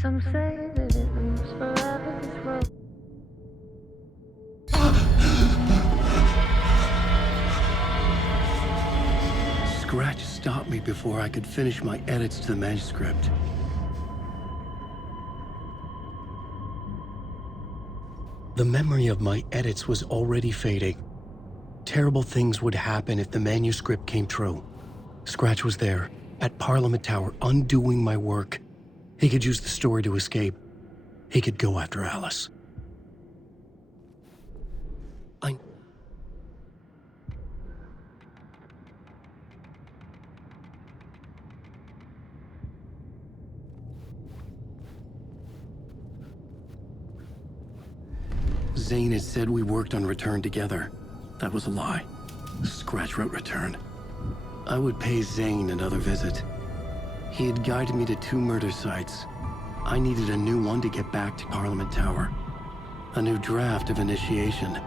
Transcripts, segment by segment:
Some say that it moves forever, this road. Scratch stopped me before I could finish my edits to the manuscript. The memory of my edits was already fading. Terrible things would happen if the manuscript came true. Scratch was there, at Parliament Tower, undoing my work. He could use the story to escape. He could go after Alice. Zane had said we worked on Return together. That was a lie. Scratch wrote Return. I would pay Zane another visit. He had guided me to 2 murder sites. I needed a new one to get back to Parliament Tower. A new draft of Initiation.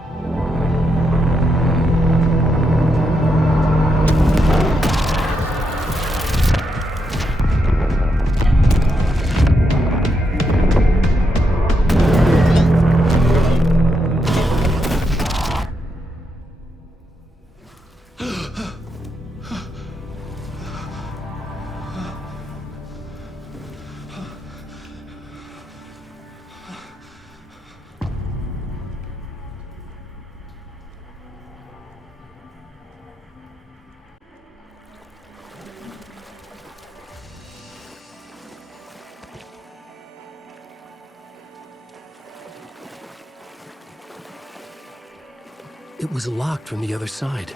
It was locked from the other side.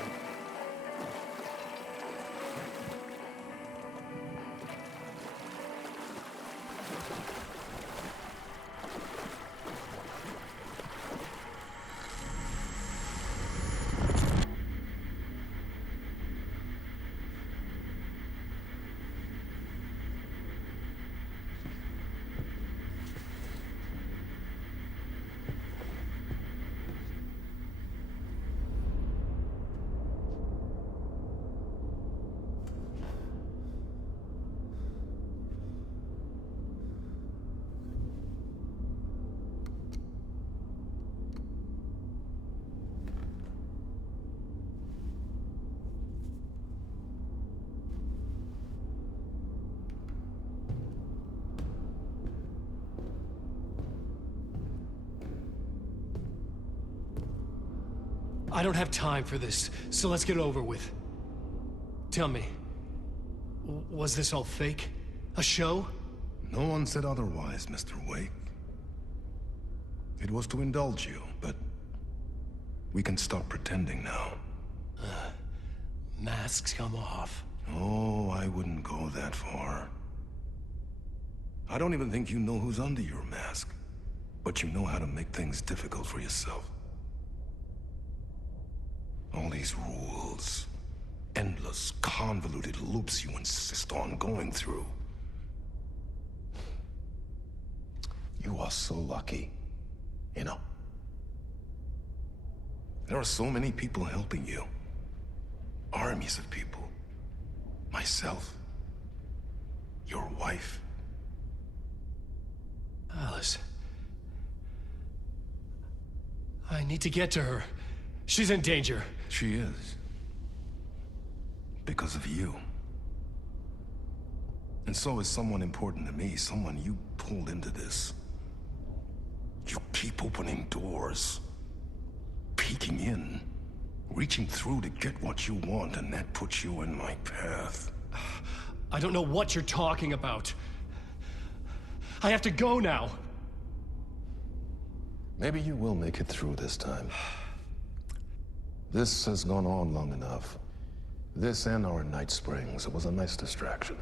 I don't have time for this, so let's get it over with. Tell me, was this all fake? A show? No one said otherwise, Mr. Wake. It was to indulge you, but we can stop pretending now. Masks come off. Oh, I wouldn't go that far. I don't even think you know who's under your mask, but you know how to make things difficult for yourself. All these rules, endless, convoluted loops you insist on going through. You are so lucky, you know. There are so many people helping you. Armies of people. Myself. Your wife. Alice. I need to get to her. She's in danger. She is. Because of you. And so is someone important to me, someone you pulled into this. You keep opening doors, peeking in, reaching through to get what you want, and that puts you in my path. I don't know what you're talking about. I have to go now. Maybe you will make it through this time. This has gone on long enough. This and our Night Springs, it was a nice distraction.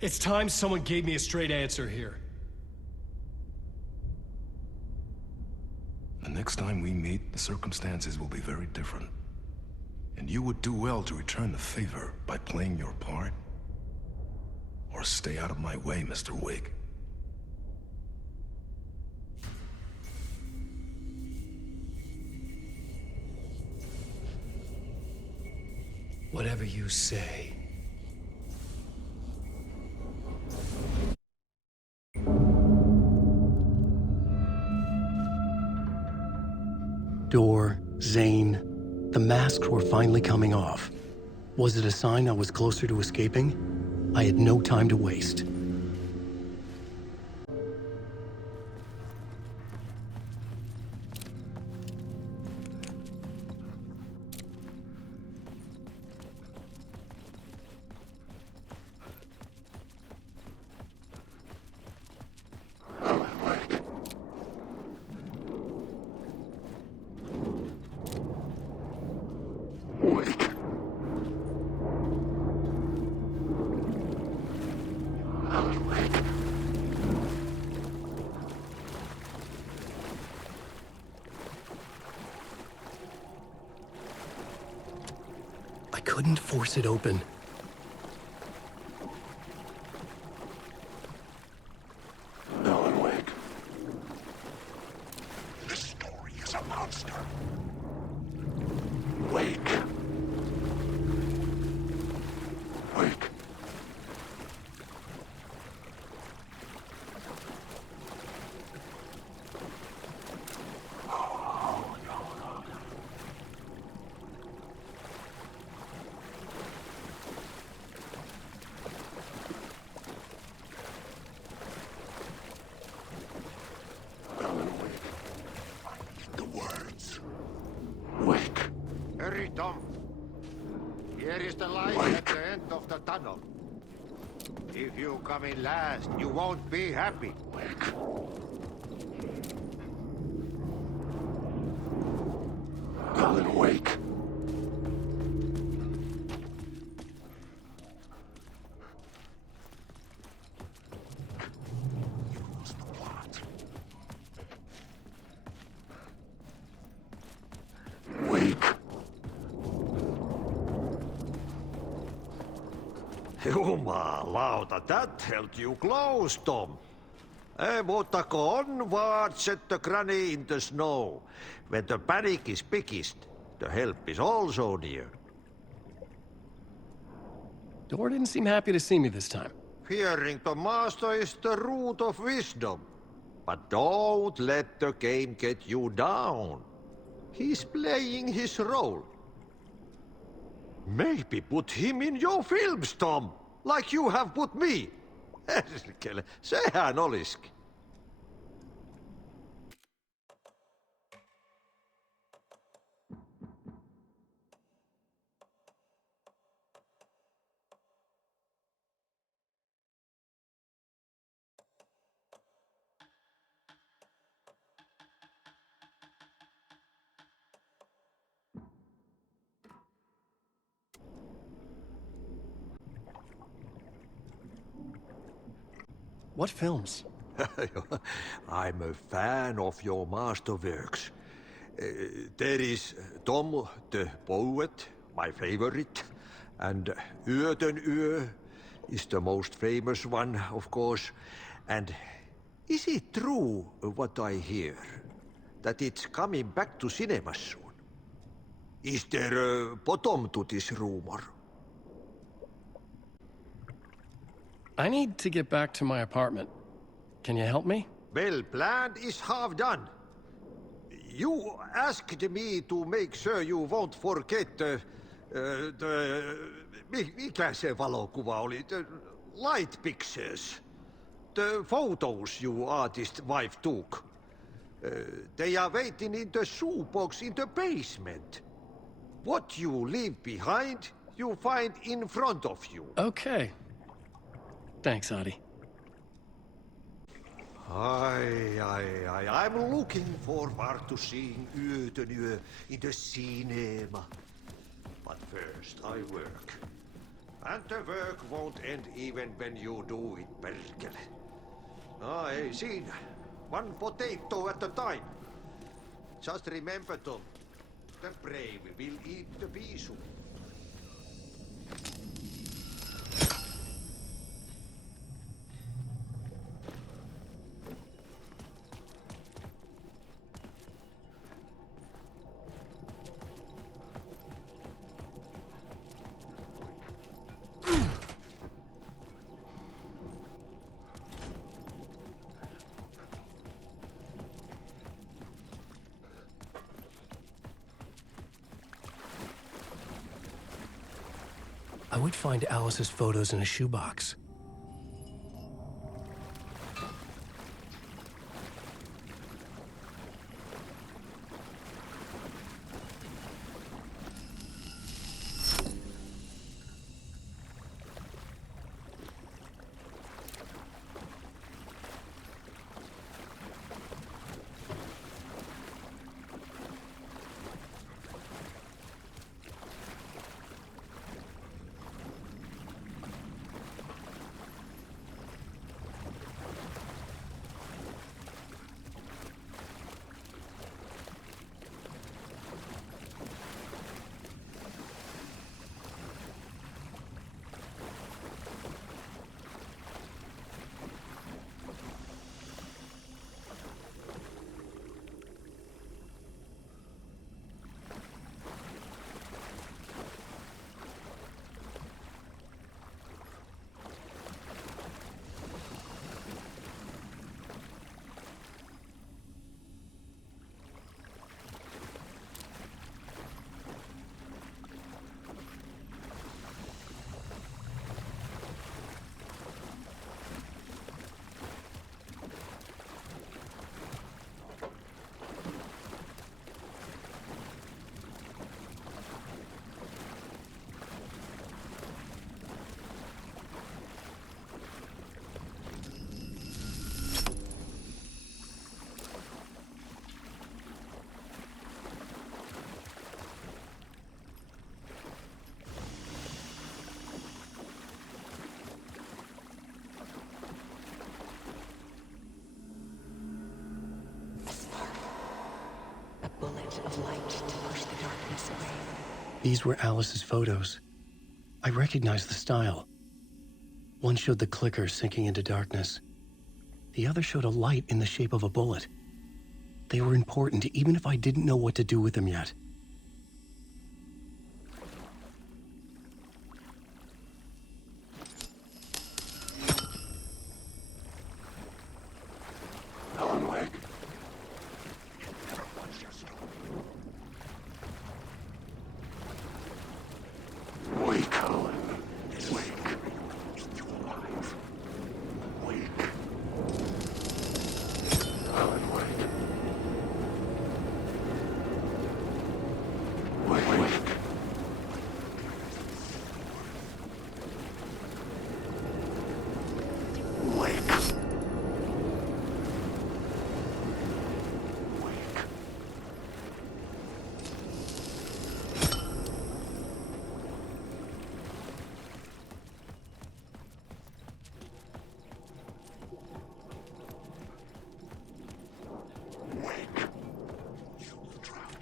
It's time someone gave me a straight answer here. The next time we meet, the circumstances will be very different. And you would do well to return the favor by playing your part. Or stay out of my way, Mr. Wake. Whatever you say. door, Zane. The masks were finally coming off. Was it a sign I was closer to escaping? I had no time to waste. I couldn't force it open. Alan Wake. This story is a monster. Wake. Wake. Alan Wake. I need the words. Wake. Hurry, Tom. Here is the light at the end of the tunnel. If you come in last, you won't be happy. Wake. Alan Wake. Use the plot. Wake. Jumalauta, that held you close, Tom. Mutta go onward, said the granny in the snow. When the panic is biggest, the help is also near. Door didn't seem happy to see me this time. Fearing the master is the root of wisdom. But don't let the game get you down. He's playing his role. Maybe put him in your films, Tom, like you have put me. Perkele, sehän olisikin. What films? I'm a fan of your masterworks. There is Tom the Poet, my favorite, and Yöten Yö is the most famous one, of course. And is it true what I hear, that it's coming back to cinemas soon? Is there a bottom to this rumor? I need to get back to my apartment. Can you help me? Well, plan is half done. You asked me to make sure you won't forget mikä se valokuva oli? The light pictures. The photos you artist wife took. They are waiting in the shoebox in the basement. What you leave behind, you find in front of you. Okay. Thanks, Adi. I'm looking forward to seeing Yöten Yö in the cinema. But first I work. And the work won't end even when you do it, perkele. Ei siinä. One potato at a time. Just remember, Tom, the brave will eat the pea soup. would find Alice's photos in a shoebox. Bullet of light to push the darkness away. These were Alice's photos. I recognized the style. One showed the clicker sinking into darkness. The other showed a light in the shape of a bullet. They were important, even if I didn't know what to do with them yet. Alan Wake. Wake, Alan. Wake. You're alive. Wake. Alan Wake. Wake. Wake. Wake. Wake. You've drowned.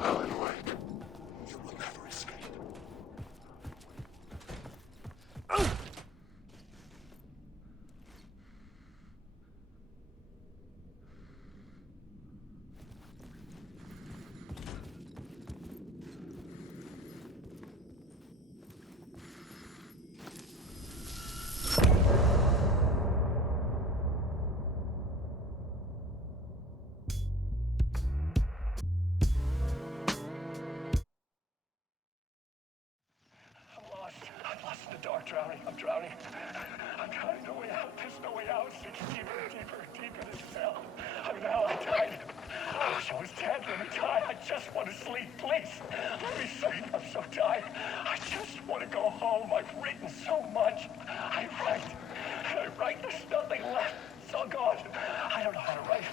Alan Wake. You will never escape. I'm lost in the dark, drowning. I'm drowning. I'm drowning. No way out. There's no way out. It's deeper and deeper and deeper. This is hell. I'm in hell. I died. I wish I was dead. Let me die. I just want to sleep. Please. Let me sleep. I'm so tired. I just want to go home. I've written so much. I write. And I write. There's nothing left. It's all gone. I don't know how to write.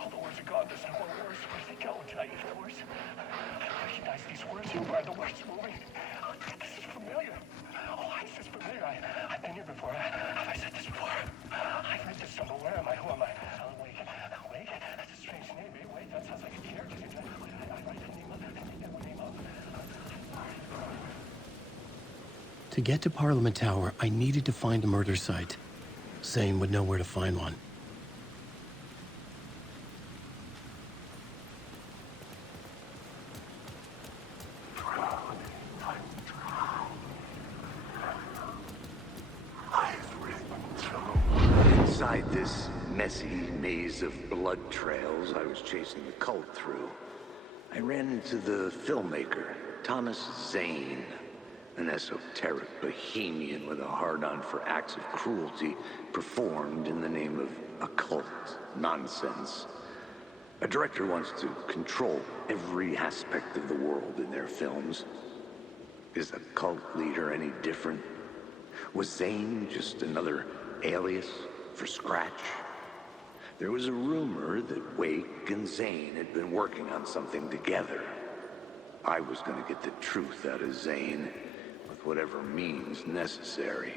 All the words are gone. There's no more words. Where did they go? Did I eat the words? I recognize these words. Where are the words moving? Oh, this is familiar. Oh, why is this familiar? I've been here before. Have I said this before? I've read this somewhere. Where am I? Who am I? Alan Wake. Alan Wake? That's a strange name. Eh? Wait, that sounds like a character. I write the name up. I think that one name up. To get to Parliament Tower, I needed to find a murder site. Zane would know where to find one. Inside this messy maze of blood trails I was chasing the cult through, I ran into the filmmaker, Thomas Zane, an esoteric bohemian with a hard-on for acts of cruelty performed in the name of occult nonsense. A director wants to control every aspect of the world in their films. Is a cult leader any different? Was Zane just another alias for Scratch? There was a rumor that Wake and Zane had been working on something together. I was going to get the truth out of Zane with whatever means necessary.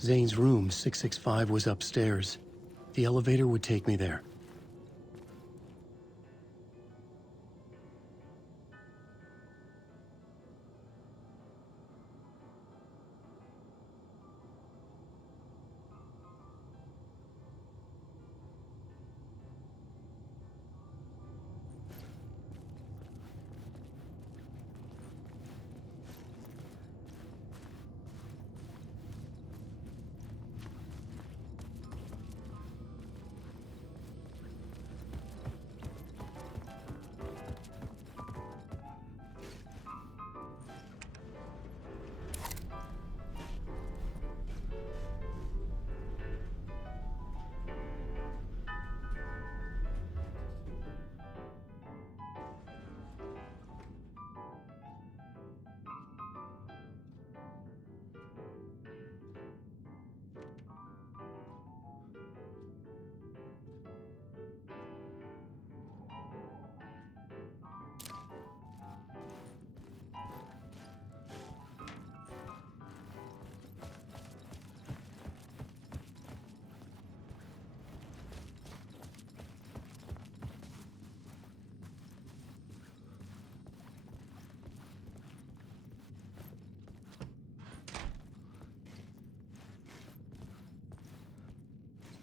Zane's room, 665, was upstairs. The elevator would take me there.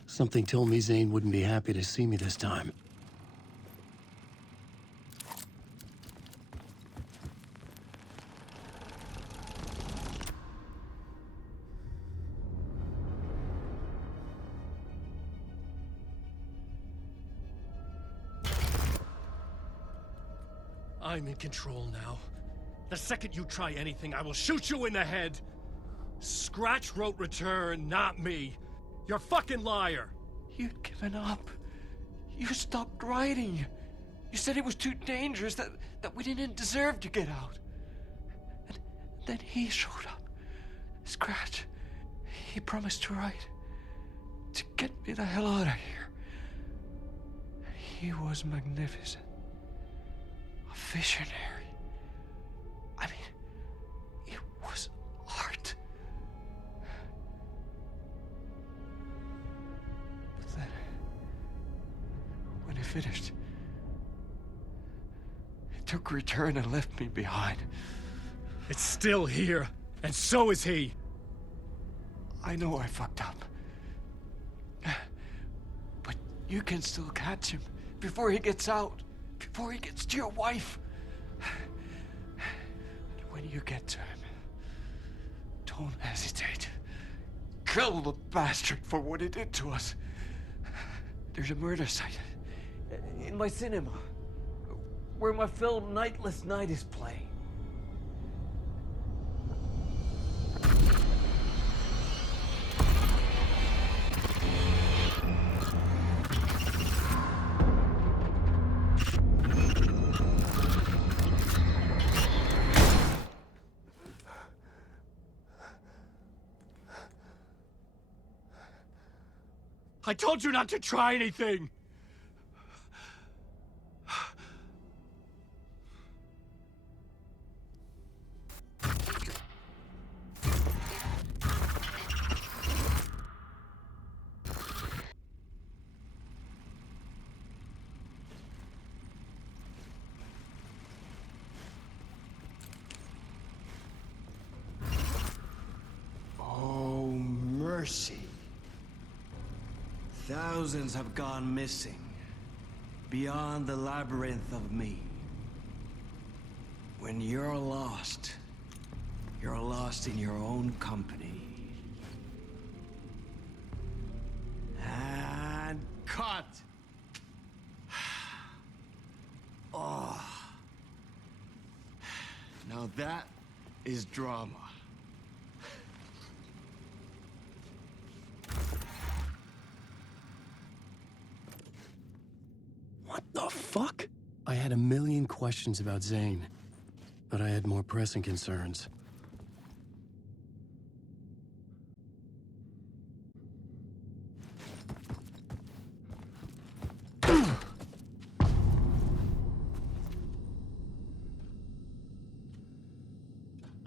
Something told me Zane wouldn't be happy to see me this time. I'm in control now. The second you try anything, I will shoot you in the head! Scratch wrote Return, not me. You're a fucking liar! You'd given up. You stopped writing. You said it was too dangerous, that we didn't deserve to get out. And then he showed up. Scratch. He promised to write. To get me the hell out of here. He was magnificent. A visionary. I mean, it was art. But then, when he finished, took Return and left me behind. It's still here, and so is he. I know I fucked up. But you can still catch him before he gets out, before he gets to your wife. And when you get to him, don't hesitate. Kill the bastard for what he did to us. There's a murder site in my cinema where my film Nightless Night is playing. I told you not to try anything! Oh, mercy. Thousands have gone missing, beyond the labyrinth of me. When you're lost in your own company. And cut! Oh. Now that is drama. What the fuck? I had a million questions about Zane, but I had more pressing concerns.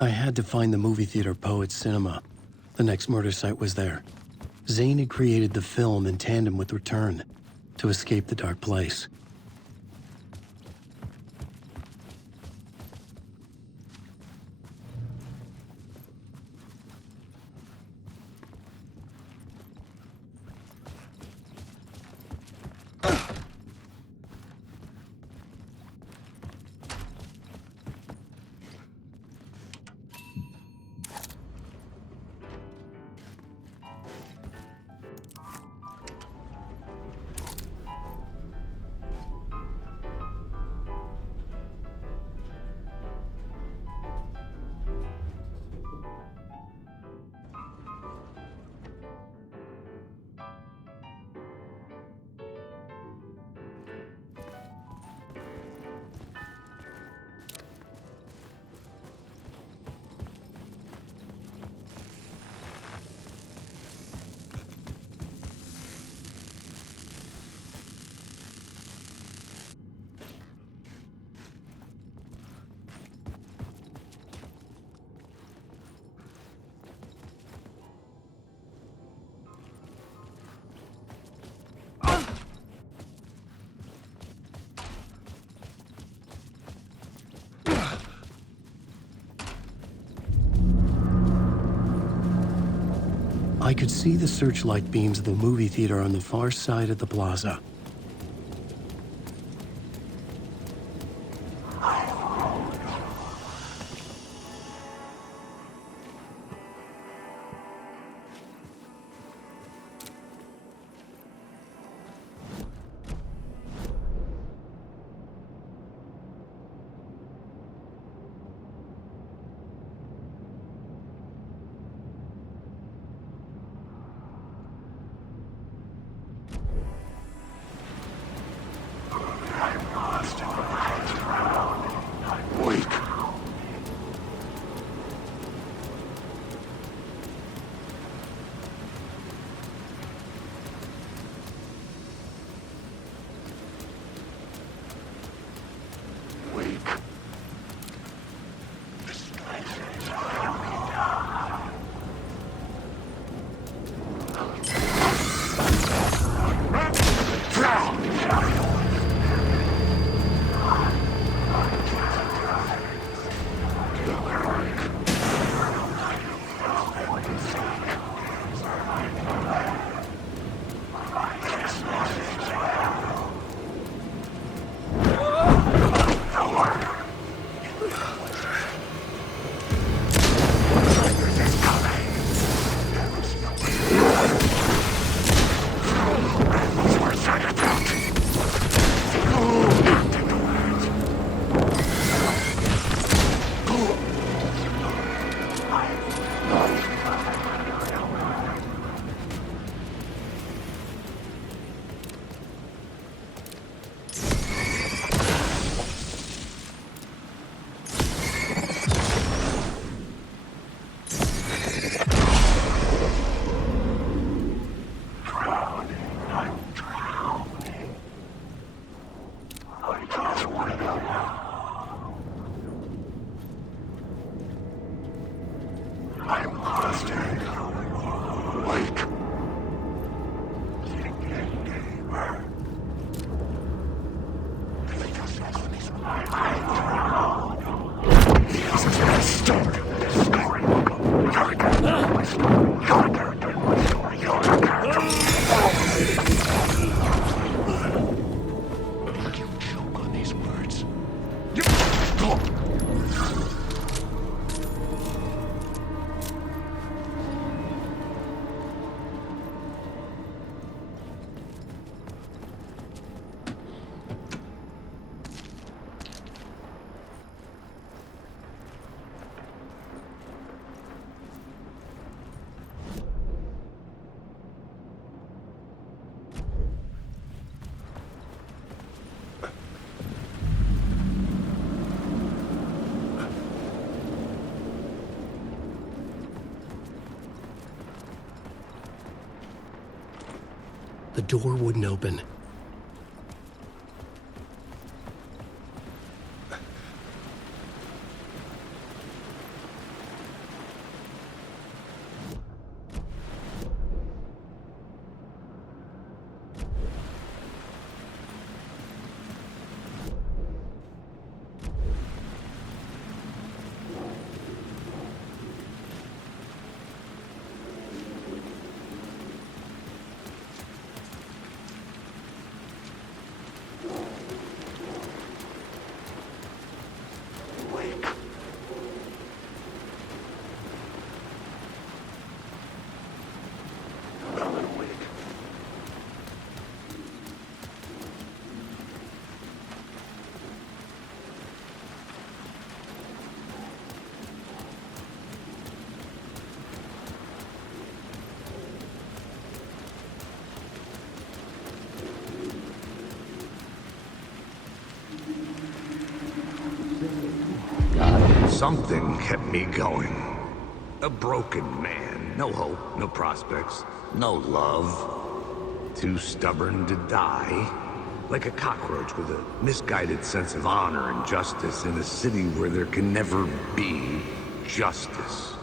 I had to find the movie theater Poet Cinema. The next murder site was there. Zane had created the film in tandem with Return to escape the dark place. I could see the searchlight beams of the movie theater on the far side of the plaza. I'm Master. Wake. The door wouldn't open. Something kept me going. A broken man. No hope, no prospects, no love. Too stubborn to die. Like a cockroach with a misguided sense of honor and justice in a city where there can never be justice.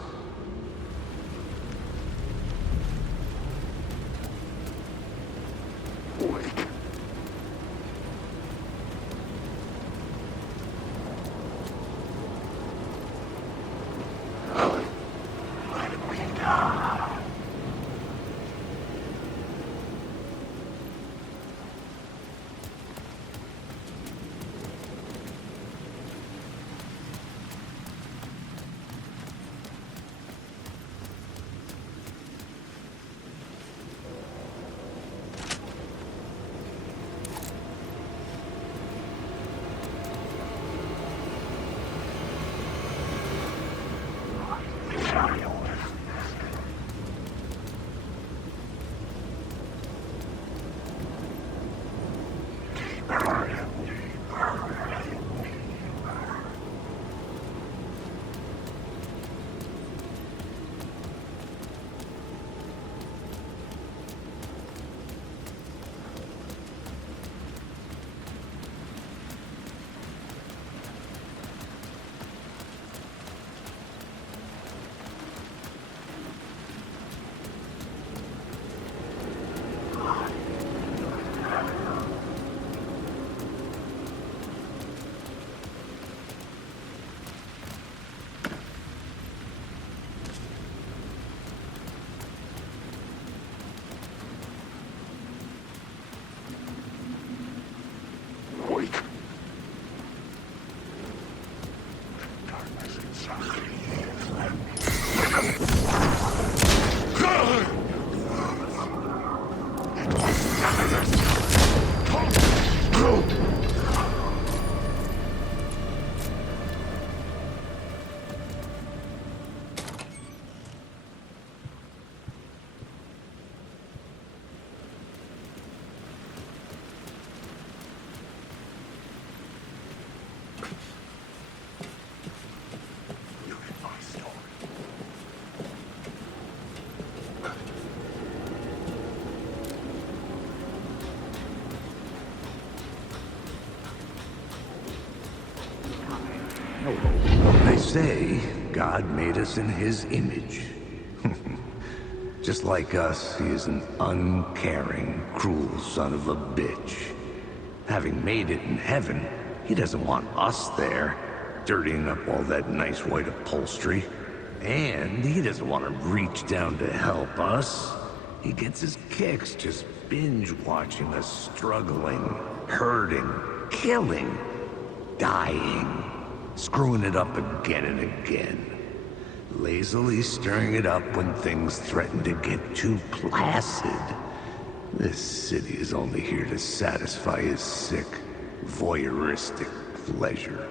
say God made us in his image. Just like us, he is an uncaring, cruel son of a bitch. Having made it in heaven, he doesn't want us there, dirtying up all that nice white upholstery. And he doesn't want to reach down to help us. He gets his kicks just binge-watching us struggling, hurting, killing, dying, screwing it up again and again. Lazily stirring it up when things threaten to get too placid. This city is only here to satisfy his sick, voyeuristic pleasure.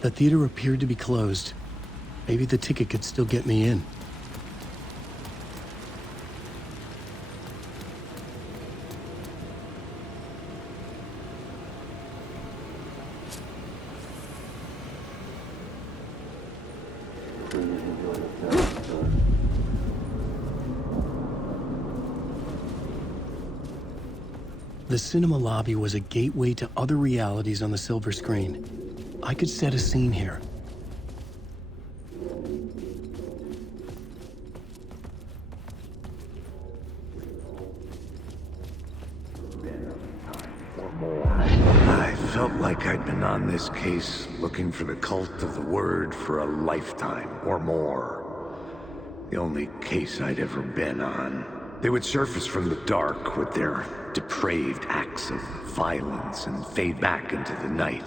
The theater appeared to be closed. Maybe the ticket could still get me in. The cinema lobby was a gateway to other realities on the silver screen. I could set a scene here. I felt like I'd been on this case looking for the cult of the word for a lifetime or more. The only case I'd ever been on. They would surface from the dark with their depraved acts of violence and fade back into the night,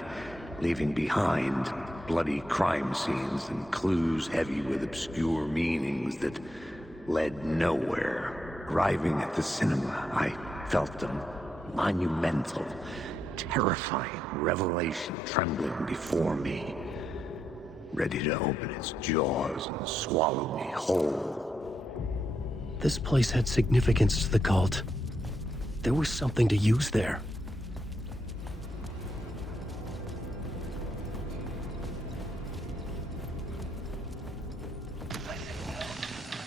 leaving behind bloody crime scenes and clues heavy with obscure meanings that led nowhere. Arriving at the cinema, I felt a monumental, terrifying revelation trembling before me, ready to open its jaws and swallow me whole. This place had significance to the cult. There was something to use there.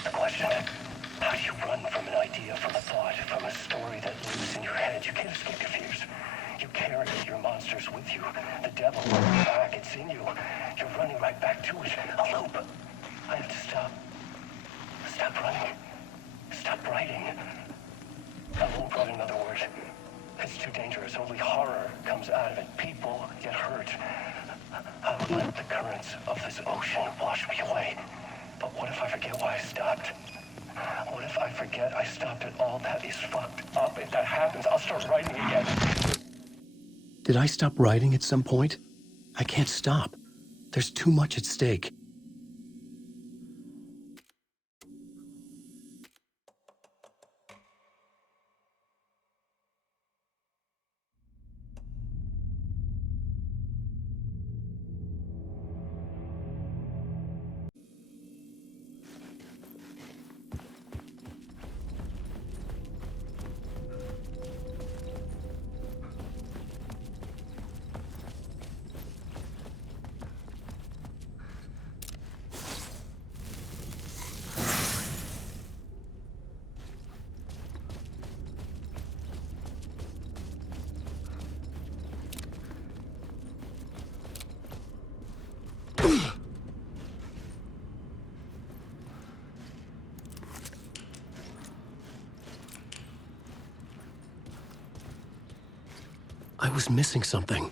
The question, how do you run from an idea, from a thought, from a story that lives in your head? You can't escape your fears. You carry your monsters with you. The devil on your back, it's in you. You're running right back to it. A loop. I have to stop. Stop running. Stop writing. I won't write another word. It's too dangerous. Only horror comes out of it. People get hurt. I will let the currents of this ocean wash me away. But what if I forget why I stopped? What if I forget I stopped at all? That is fucked up. If that happens, I'll start writing again. Did I stop writing at some point? I can't stop. There's too much at stake. I was missing something.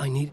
I need...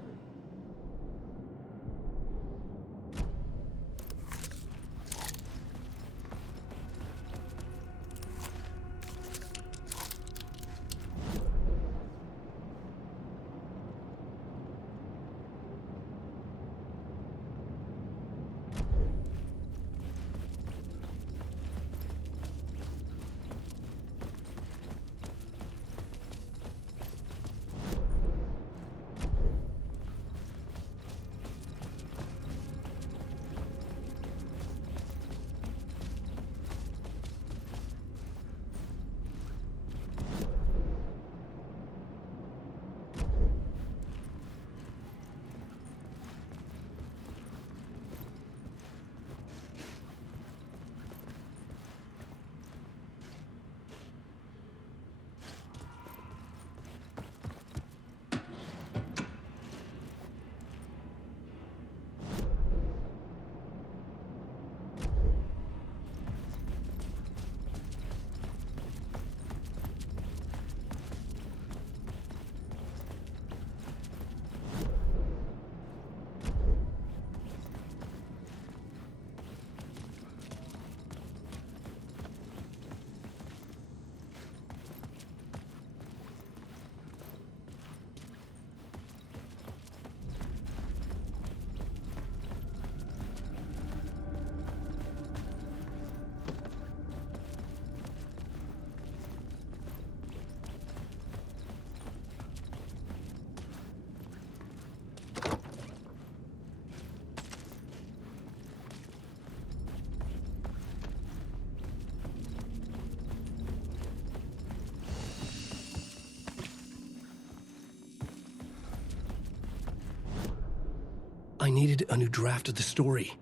I needed a new draft of the story.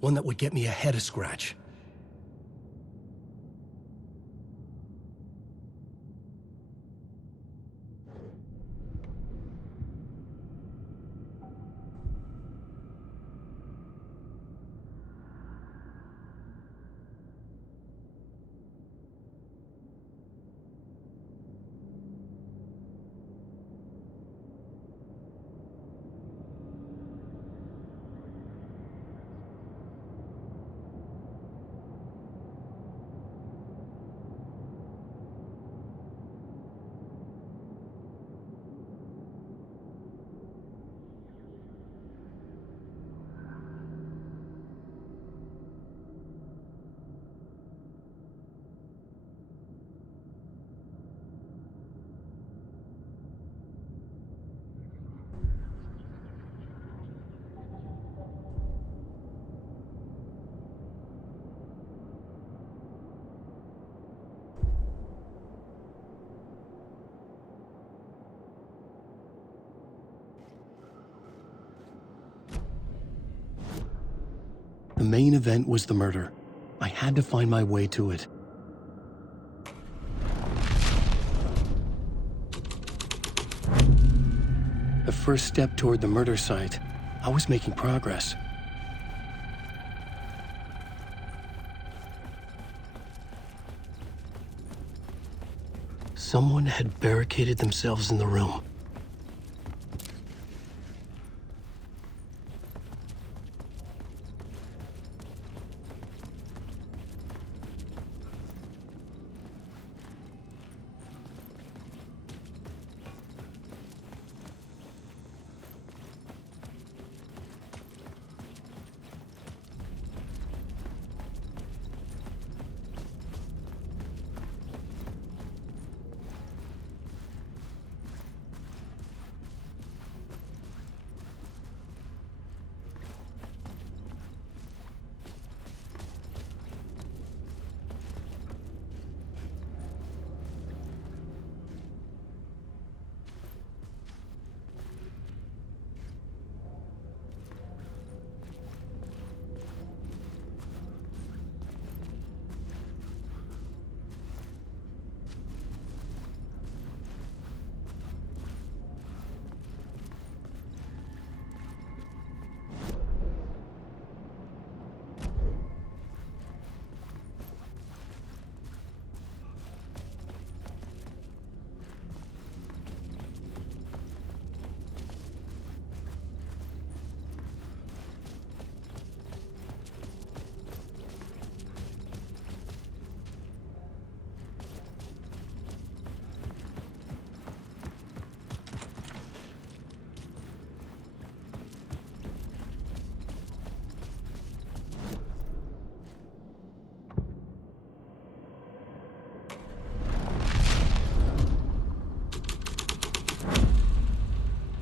One that would get me ahead of Scratch. The main event was the murder. I had to find my way to it. The first step toward the murder site, I was making progress. Someone had barricaded themselves in the room.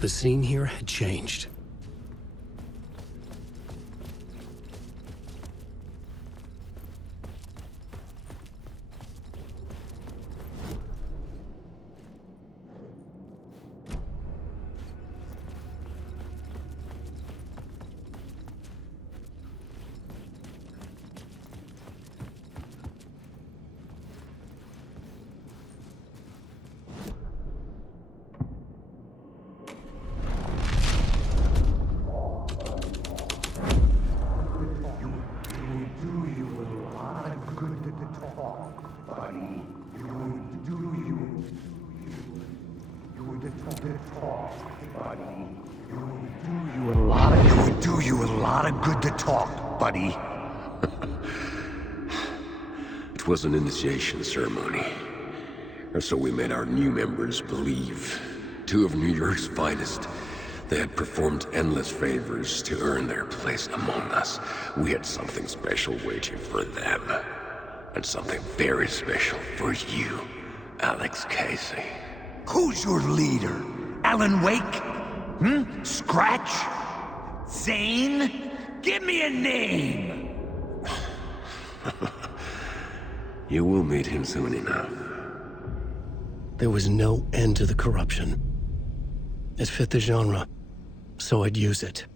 The scene here had changed. Good to talk, buddy. It was an initiation ceremony. Or so we made our new members believe. Two of New York's finest. They had performed endless favors to earn their place among us. We had something special waiting for them. And something very special for you, Alex Casey. Who's your leader? Alan Wake? Scratch? Zane? Give me a name! You will meet him soon enough. There was no end to the corruption. It fit the genre, so I'd use it.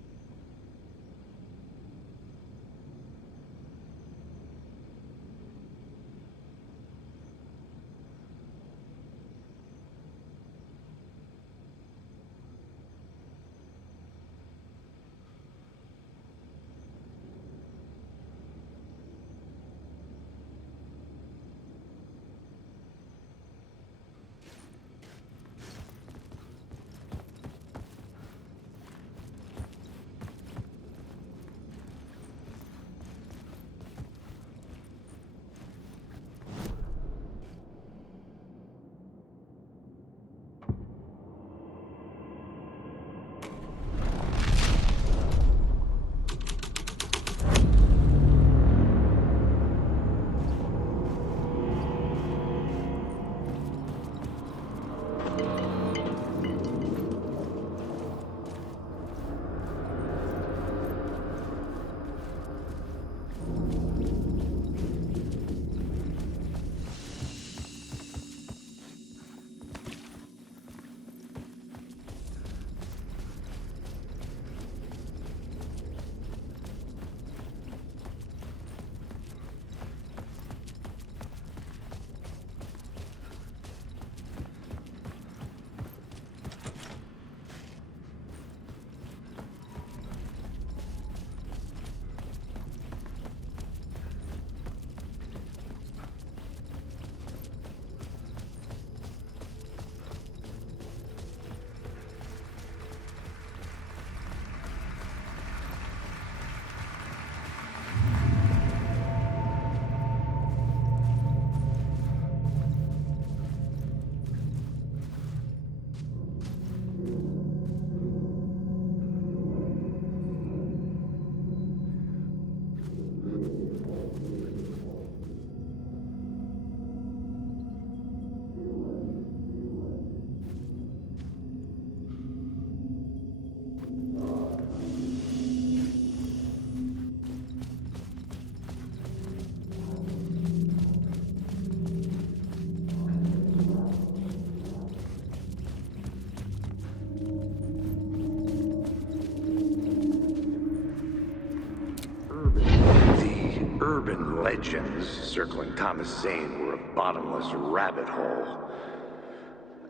urban legends circling Thomas Zane were a bottomless rabbit hole.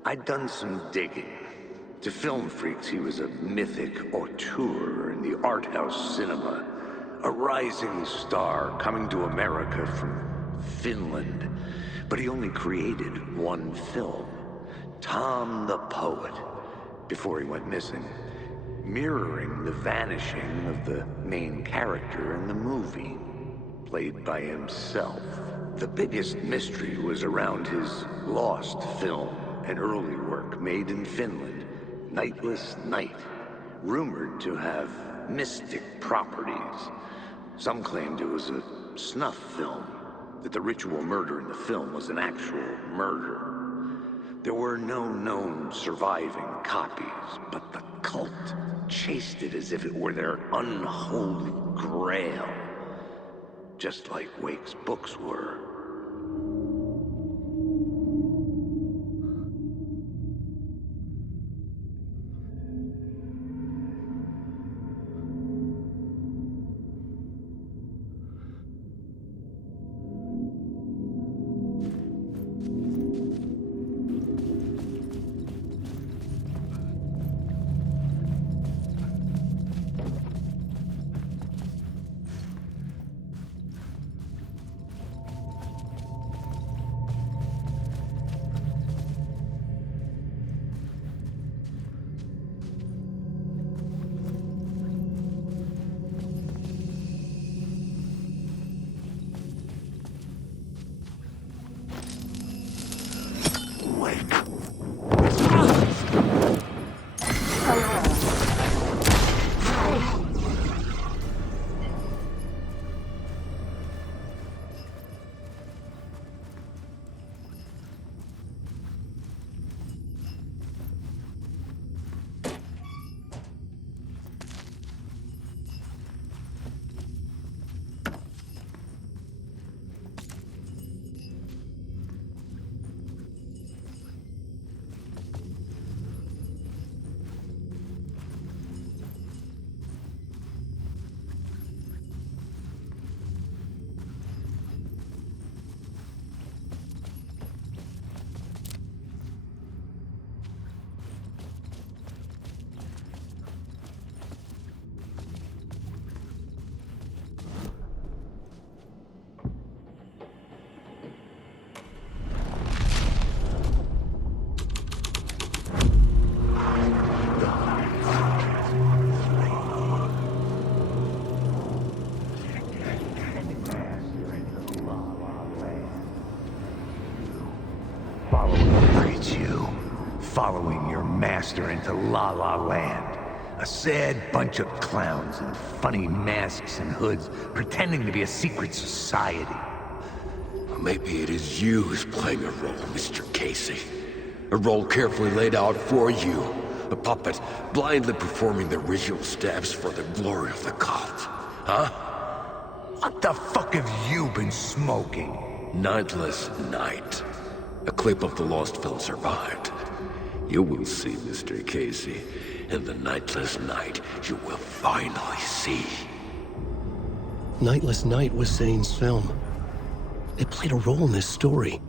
I'd done some digging. To film freaks, he was a mythic auteur in the art house cinema. A rising star coming to America from Finland. But he only created one film, Tom the Poet, before he went missing, mirroring the vanishing of the main character in the movie, played by himself. The biggest mystery was around his lost film, an early work made in Finland, Nightless Night, rumored to have mystic properties. Some claimed it was a snuff film, that the ritual murder in the film was an actual murder. There were no known surviving copies, but the cult chased it as if it were their unholy grail, just like Wake's books were. Following your master into La La Land. A sad bunch of clowns in funny masks and hoods pretending to be a secret society. Maybe it is you who's playing a role, Mr. Casey. A role carefully laid out for you. A puppet blindly performing the ritual steps for the glory of the cult. Huh? What the fuck have you been smoking? Nightless Night. A clip of the lost film survived. You will see, Mr. Casey. In the Nightless Night, you will finally see. Nightless Night was Zane's film. It played a role in this story.